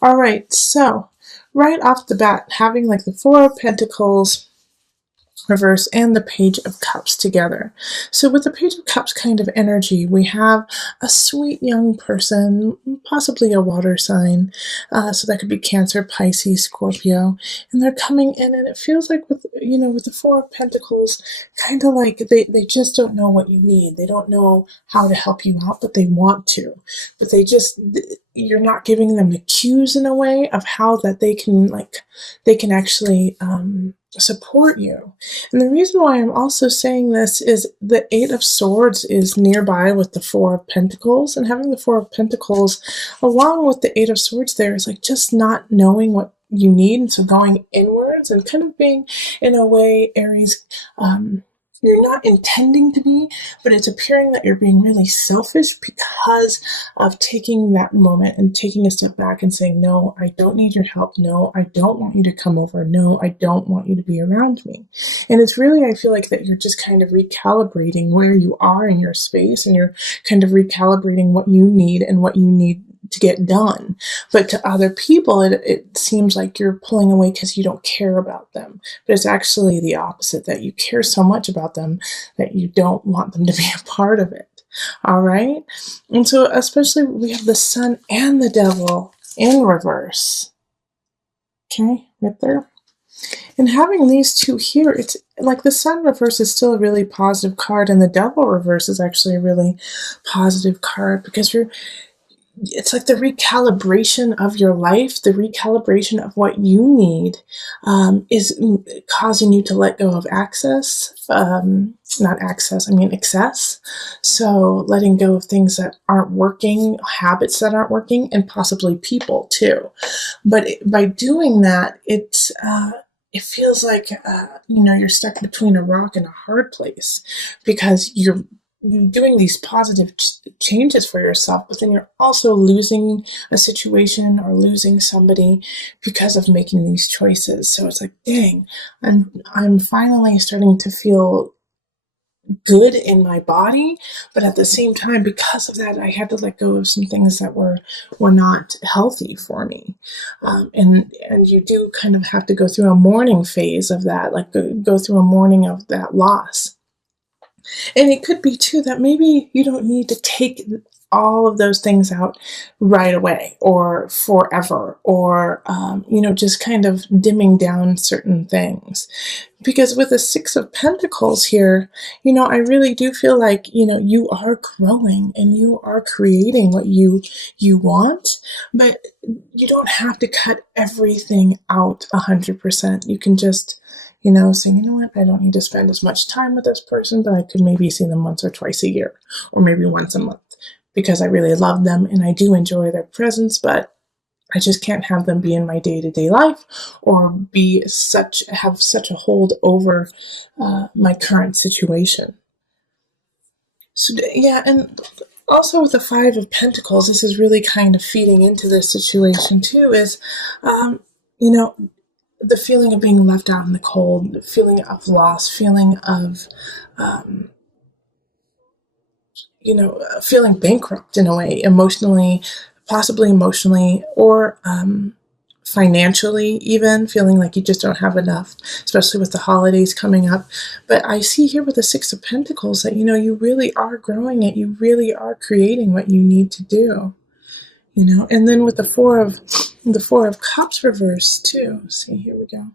All right, so right off the bat, having like the Four of Pentacles reverse and the Page of Cups together. So with the Page of Cups kind of energy, we have a sweet young person, possibly a water sign. So that could be Cancer, Pisces, Scorpio, and they're coming in, and it feels like with the Four of Pentacles, kind of like they just don't know what you need. They don't know how to help you out, but they want to. But you're not giving them the cues in a way of how that they can actually support you. And the reason why I'm also saying this is the Eight of Swords is nearby with the Four of Pentacles, and having the Four of Pentacles along with the Eight of Swords there is like just not knowing what you need, and so going inwards and kind of being, in a way, Aries, you're not intending to be, but it's appearing that you're being really selfish because of taking that moment and taking a step back and saying, no, I don't need your help. No, I don't want you to come over. No, I don't want you to be around me. And it's really, I feel like that you're just kind of recalibrating where you are in your space, and you're kind of recalibrating what you need and what you need to get done. But to other people, it seems like you're pulling away because you don't care about them. But it's actually the opposite, that you care so much about them that you don't want them to be a part of it. All right? And so especially we have the Sun and the Devil in reverse. Okay, right there. And having these two here, it's like the Sun reverse is still a really positive card, and the Devil reverse is actually a really positive card, because it's like the recalibration of your life, the recalibration of what you need, is causing you to let go of excess. So letting go of things that aren't working, habits that aren't working, and possibly people too. But by doing that, it feels like, you're stuck between a rock and a hard place, because you're doing these positive changes for yourself, but then you're also losing a situation or losing somebody because of making these choices. So it's like, dang, I'm finally starting to feel good in my body, but at the same time, because of that, I had to let go of some things that were not healthy for me. And you do kind of have to go through a mourning phase of that, like go through a mourning of that loss. And it could be too that maybe you don't need to take all of those things out right away or forever, or, just kind of dimming down certain things. Because with the Six of Pentacles here, I really do feel like, you are growing and you are creating what you want, but you don't have to cut everything out 100%. You can just saying, what, I don't need to spend as much time with this person, but I could maybe see them once or twice a year, or maybe once a month, because I really love them and I do enjoy their presence, but I just can't have them be in my day-to-day life or have such a hold over my current situation. So yeah, and also with the Five of Pentacles, this is really kind of feeding into this situation too, is, the feeling of being left out in the cold, the feeling of loss, feeling of, feeling bankrupt in a way, possibly emotionally, or financially, even feeling like you just don't have enough, especially with the holidays coming up. But I see here with the Six of Pentacles that, you really are growing it. You really are creating what you need to do. And then with the Four of Cups reverse too. See, here we go.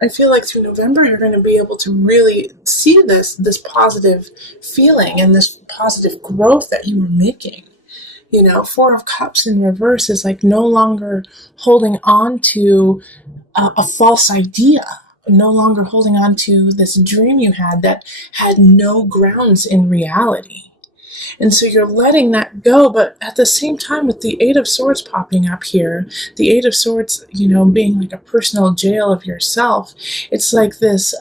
I feel like through November, you're going to be able to really see this positive feeling and this positive growth that you were making. Four of Cups in reverse is like no longer holding on to a false idea, no longer holding on to this dream you had that had no grounds in reality. And so you're letting that go, but at the same time, with the Eight of Swords popping up here, the Eight of Swords, being like a personal jail of yourself, it's like this,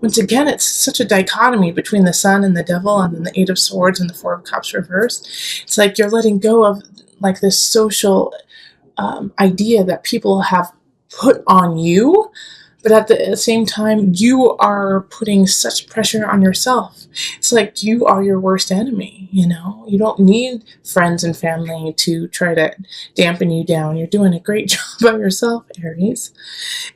once again, it's such a dichotomy between the Sun and the Devil, and then the Eight of Swords and the Four of Cups reversed. It's like you're letting go of like this social idea that people have put on you, but at the same time, you are putting such pressure on yourself. It's like you are your worst enemy, you know? You don't need friends and family to try to dampen you down. You're doing a great job by yourself, Aries.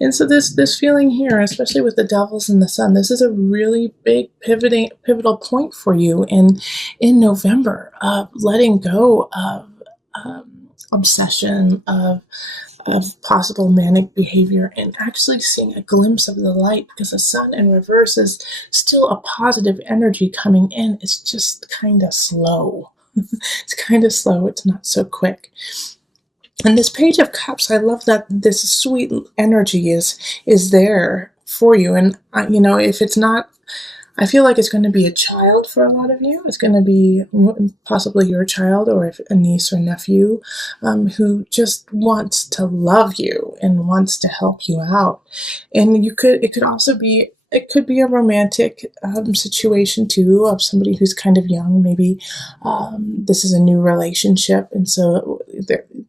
And so this feeling here, especially with the devils and the sun, this is a really big pivotal point for you in November of letting go of obsession, of possible manic behavior, and actually seeing a glimpse of the light, because the sun in reverse is still a positive energy coming in. It's just kind of slow. It's kind of slow. It's not so quick. And this Page of Cups, I love that this sweet energy is there for you. And you know, if it's not, I feel like it's going to be a child for a lot of you. It's going to be possibly your child, or if a niece or nephew, who just wants to love you and wants to help you out. And it could also be, it could be a romantic situation too, of somebody who's kind of young. Maybe this is a new relationship, and so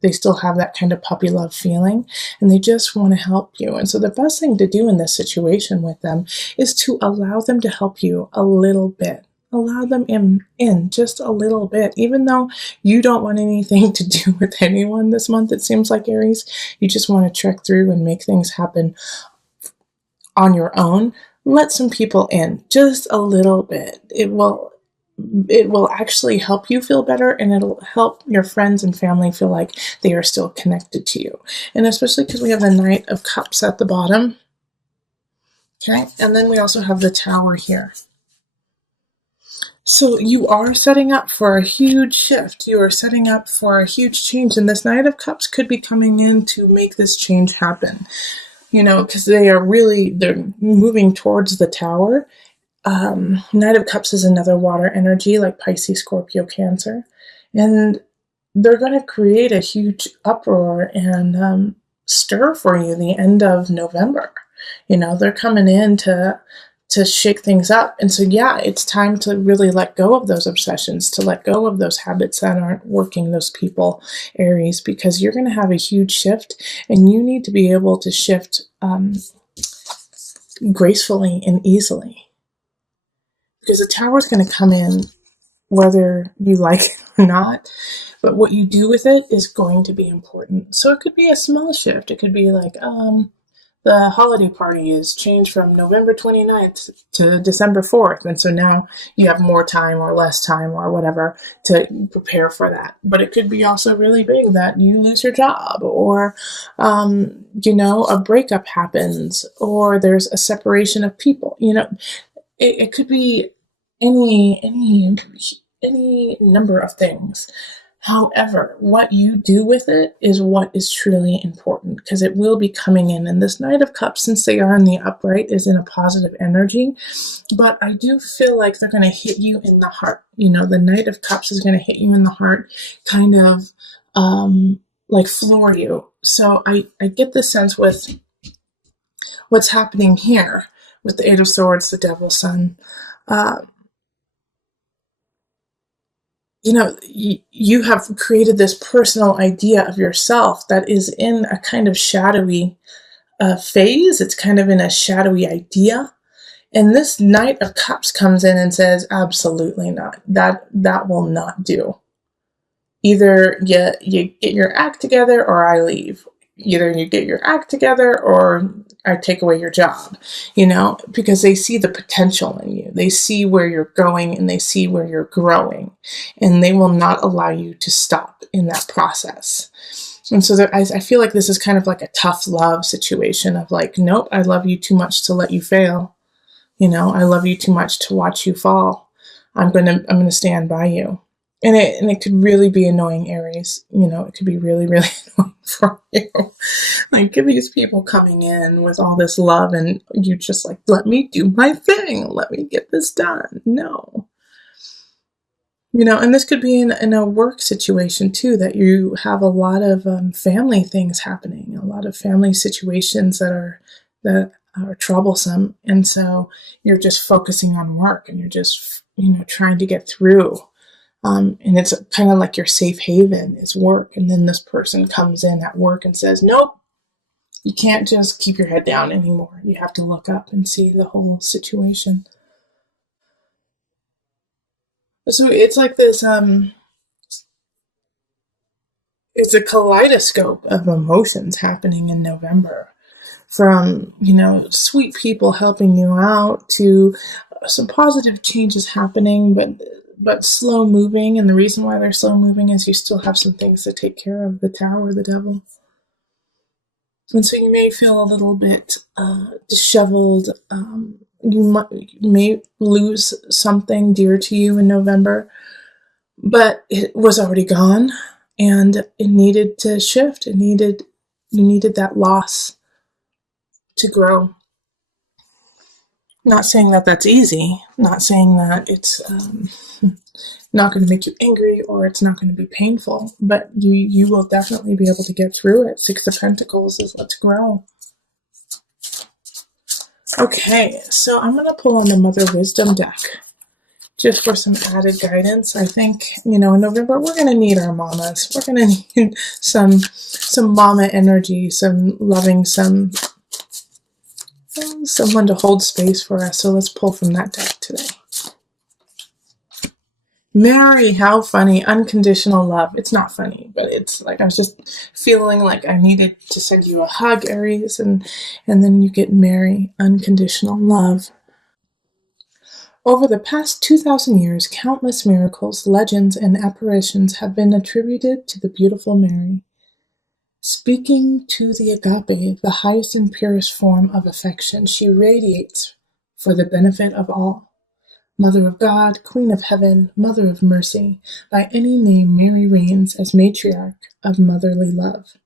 they still have that kind of puppy love feeling, and they just want to help you. And so the best thing to do in this situation with them is to allow them to help you a little bit. Allow them in just a little bit, even though you don't want anything to do with anyone this month. It seems like, Aries, you just want to trek through and make things happen on your own. Let some people in just a little bit. It will actually help you feel better, and it'll help your friends and family feel like they are still connected to you. And especially because we have the Knight of Cups at the bottom. Okay, and then we also have the Tower here. So you are setting up for a huge shift. You are setting up for a huge change, and this Knight of Cups could be coming in to make this change happen. You know, because they're moving towards the Tower. Knight of Cups is another water energy, like Pisces, Scorpio, Cancer. And they're going to create a huge uproar and stir for you the end of November. You know, they're coming in to shake things up. And so, yeah, it's time to really let go of those obsessions, to let go of those habits that aren't working, those people, Aries, because you're going to have a huge shift, and you need to be able to shift gracefully and easily. Because the Tower is going to come in whether you like it or not, but what you do with it is going to be important. So it could be a small shift. It could be like, the holiday party is changed from November 29th to December 4th. And so now you have more time or less time or whatever to prepare for that. But it could be also really big that you lose your job, or, you know, a breakup happens, or there's a separation of people. You know, it could be any number of things. However, what you do with it is what is truly important, because it will be coming in. And this Knight of Cups, since they are in the upright, is in a positive energy. But I do feel like they're going to hit you in the heart. You know, the Knight of Cups is going to hit you in the heart, kind of like floor you. So I get the sense with what's happening here with the Eight of Swords, the Devil, Sun. You know, you have created this personal idea of yourself that is in a kind of shadowy phase. It's kind of in a shadowy idea. And this Knight of Cups comes in and says, absolutely not. That will not do. Either you get your act together, or I leave. Either you get your act together, or I take away your job, you know, because they see the potential in you. They see where you're going, and they see where you're growing, and they will not allow you to stop in that process. And so I feel like this is kind of like a tough love situation of like, nope, I love you too much to let you fail. You know, I love you too much to watch you fall. I'm going to stand by you. And it could really be annoying, Aries. You know, it could be really, really annoying for you. Like, these people coming in with all this love, and you just like, let me do my thing. Let me get this done. No. You know, and this could be in a work situation too, that you have a lot of family things happening, a lot of family situations that are troublesome. And so you're just focusing on work, and you're just, you know, trying to get through. And it's kind of like your safe haven is work. And then this person comes in at work and says, nope, You can't just keep your head down anymore. You have to look up and see the whole situation. So it's like this, it's a kaleidoscope of emotions happening in November. From, sweet people helping you out to some positive changes happening, but slow moving. And the reason why they're slow moving is you still have some things to take care of, the tower, the devil. And so you may feel a little bit disheveled. You may lose something dear to you in November, but it was already gone, and it needed to shift. You needed that loss to grow. Not saying that that's easy. Not saying that it's not going to make you angry or it's not going to be painful, but you will definitely be able to get through it. Six of Pentacles is let's grow. Okay, so I'm going to pull on the Mother Wisdom deck just for some added guidance. I think, in November, we're going to need our mamas. We're going to need some mama energy, some loving, someone to hold space for us. So let's pull from that deck today. Mary, how funny. Unconditional love. It's not funny, but it's like I was just feeling like I needed to send you a hug, Aries, and then you get Mary, unconditional love. Over the past 2,000 years, countless miracles, legends, and apparitions have been attributed to the beautiful Mary. Speaking to the agape, the highest and purest form of affection, she radiates for the benefit of all. Mother of God, Queen of Heaven, Mother of Mercy, by any name Mary reigns as matriarch of motherly love.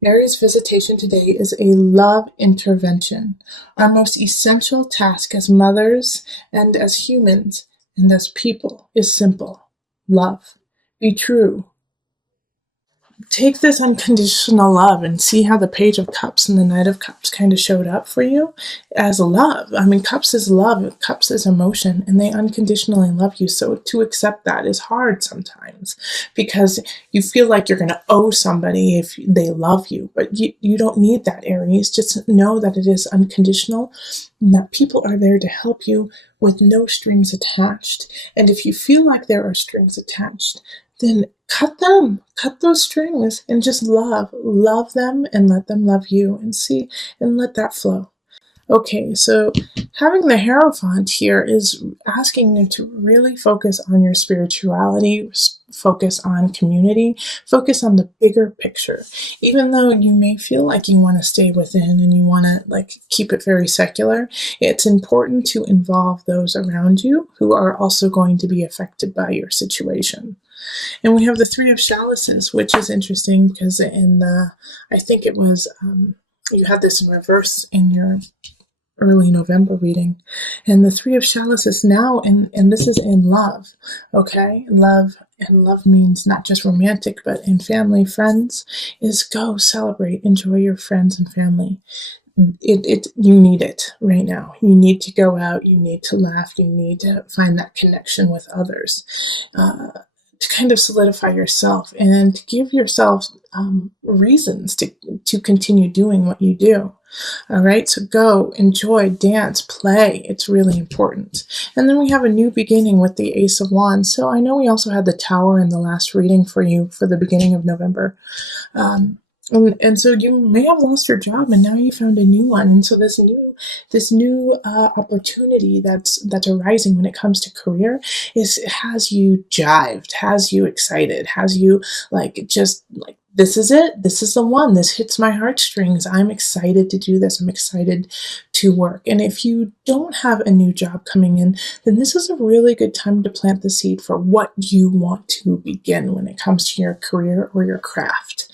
Mary's visitation today is a love intervention. Our most essential task as mothers and as humans and as people is simple. Love. Be true. Take this unconditional love and see how the Page of Cups and the Knight of Cups kind of showed up for you as love. I mean, Cups is love, Cups is emotion, and they unconditionally love you. So to accept that is hard sometimes because you feel like you're going to owe somebody if they love you. But you don't need that, Aries. Just know that it is unconditional and that people are there to help you with no strings attached. And if you feel like there are strings attached, then cut them, cut those strings and just love them and let them love you and let that flow. Okay, so having the Hierophant here is asking you to really focus on your spirituality, focus on community, focus on the bigger picture. Even though you may feel like you want to stay within and you want to keep it very secular, it's important to involve those around you who are also going to be affected by your situation. And we have the Three of Chalices, which is interesting because I think it was, you had this in reverse in your early November reading. And the Three of Chalices now, and this is in love, okay? Love means not just romantic, but in family, friends, is go celebrate, enjoy your friends and family. You need it right now. You need to go out, you need to laugh, you need to find that connection with others. To kind of solidify yourself and to give yourself reasons to continue doing what you do. All right, so go, enjoy, dance, play. It's really important. And then we have a new beginning with the Ace of Wands. So I know we also had the Tower in the last reading for you for the beginning of November. And so you may have lost your job and now you found a new one. And so this new opportunity that's arising when it comes to career has you jived, has you excited, has you this is it. This is the one. This hits my heartstrings. I'm excited to do this. I'm excited to work. And if you don't have a new job coming in, then this is a really good time to plant the seed for what you want to begin when it comes to your career or your craft.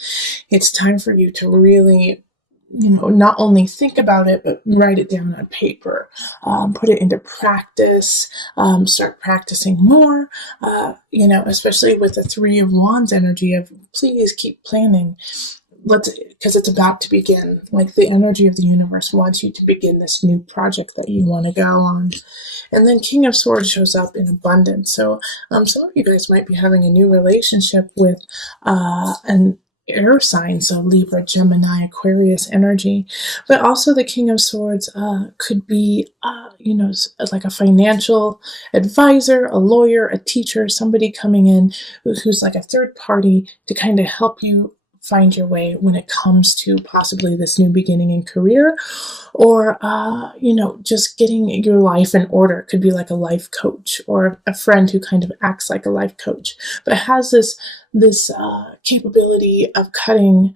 It's time for you to really, not only think about it, but write it down on paper, put it into practice, start practicing more, especially with the Three of Wands energy of please keep planning. Because it's about to begin. Like the energy of the universe wants you to begin this new project that you want to go on. And then King of Swords shows up in abundance. So some of you guys might be having a new relationship with air signs, so Libra, Gemini, Aquarius energy. But also the King of Swords could be, like a financial advisor, a lawyer, a teacher, somebody coming in who's like a third party to kind of help you find your way when it comes to possibly this new beginning in career, or just getting your life in order. It could be like a life coach or a friend who kind of acts like a life coach, but has this capability of cutting,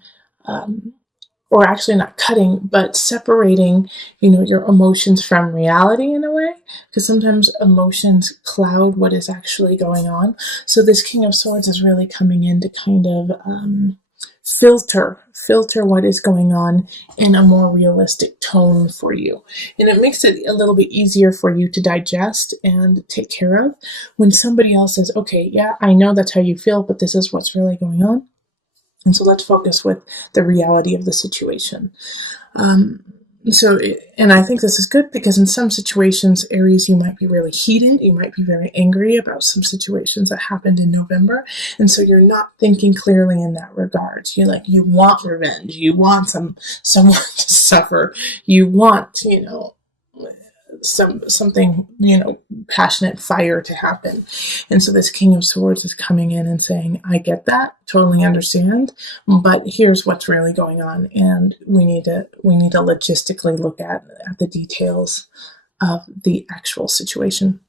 or actually not cutting, but separating, your emotions from reality in a way, because sometimes emotions cloud what is actually going on. So this King of Swords is really coming in to kind of filter what is going on in a more realistic tone for you. And it makes it a little bit easier for you to digest and take care of when somebody else says, okay, yeah, I know that's how you feel, but this is what's really going on. And so let's focus with the reality of the situation. And I think this is good because in some situations, Aries, you might be really heated. You might be very angry about some situations that happened in November. And so you're not thinking clearly in that regard. You want revenge. You want someone to suffer. You want, something, passionate fire to happen. And so this King of Swords is coming in and saying, I get that, totally understand, but here's what's really going on, and we need to logistically look at the details of the actual situation.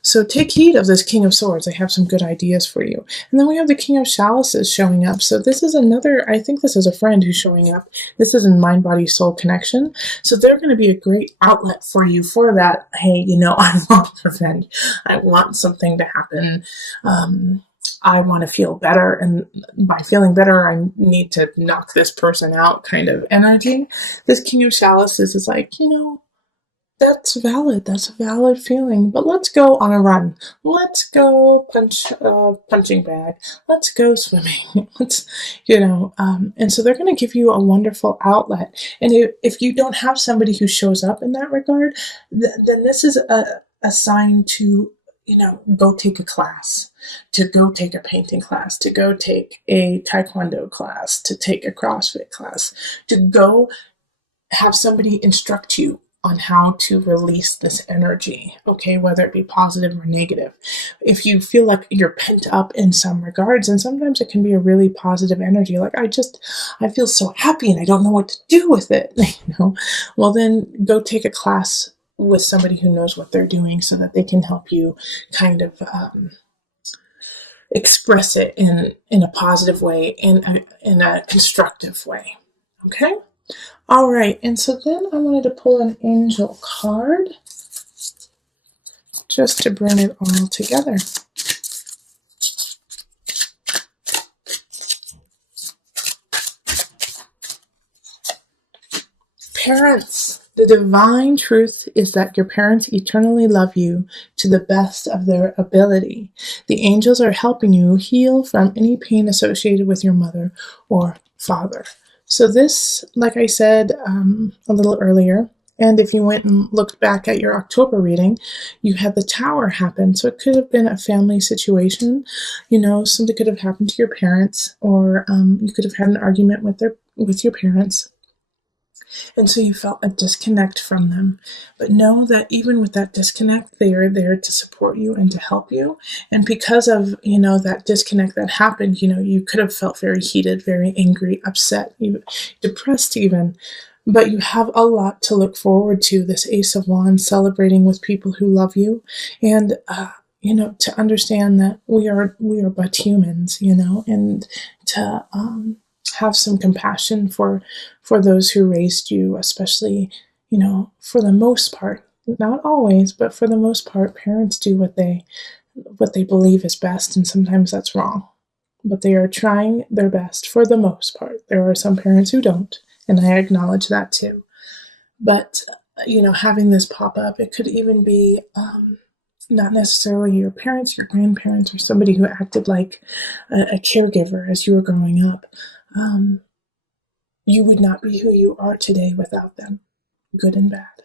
So take heed of this King of Swords. I have some good ideas for you. And then we have the King of Chalices showing up. So this is I think this is a friend who's showing up. This is in mind, body, soul connection. So they're going to be a great outlet for you for that. Hey, I want revenge. I want something to happen. I want to feel better. And by feeling better, I need to knock this person out kind of energy. This King of Chalices is like, that's valid. That's a valid feeling. But let's go on a run. Let's go punching bag. Let's go swimming. And so they're going to give you a wonderful outlet. And if you don't have somebody who shows up in that regard, then this is a sign to, go take a class, to go take a painting class, to go take a taekwondo class, to take a CrossFit class, to go have somebody instruct you on how to release this energy, okay, whether it be positive or negative. If you feel like you're pent up in some regards, and sometimes it can be a really positive energy, like I feel so happy and I don't know what to do with it, well then go take a class with somebody who knows what they're doing so that they can help you kind of express it in a positive way, in a constructive way, okay? All right, and so then I wanted to pull an angel card just to bring it all together. Parents, the divine truth is that your parents eternally love you to the best of their ability. The angels are helping you heal from any pain associated with your mother or father. So this, like I said a little earlier, and if you went and looked back at your October reading, you had the Tower happen. So it could have been a family situation. Something could have happened to your parents, or you could have had an argument with your parents. And so you felt a disconnect from them. But know that even with that disconnect, they are there to support you and to help you. And because of, that disconnect that happened, you could have felt very heated, very angry, upset, even depressed even. But you have a lot to look forward to, this Ace of Wands, celebrating with people who love you. And, to understand that we are but humans, and to have some compassion for those who raised you, especially, for the most part, not always, but for the most part, parents do what they believe is best, and sometimes that's wrong. But they are trying their best for the most part. There are some parents who don't, and I acknowledge that too. But, having this pop up, it could even be not necessarily your parents, your grandparents, or somebody who acted like a caregiver as you were growing up. You would not be who you are today without them, good and bad.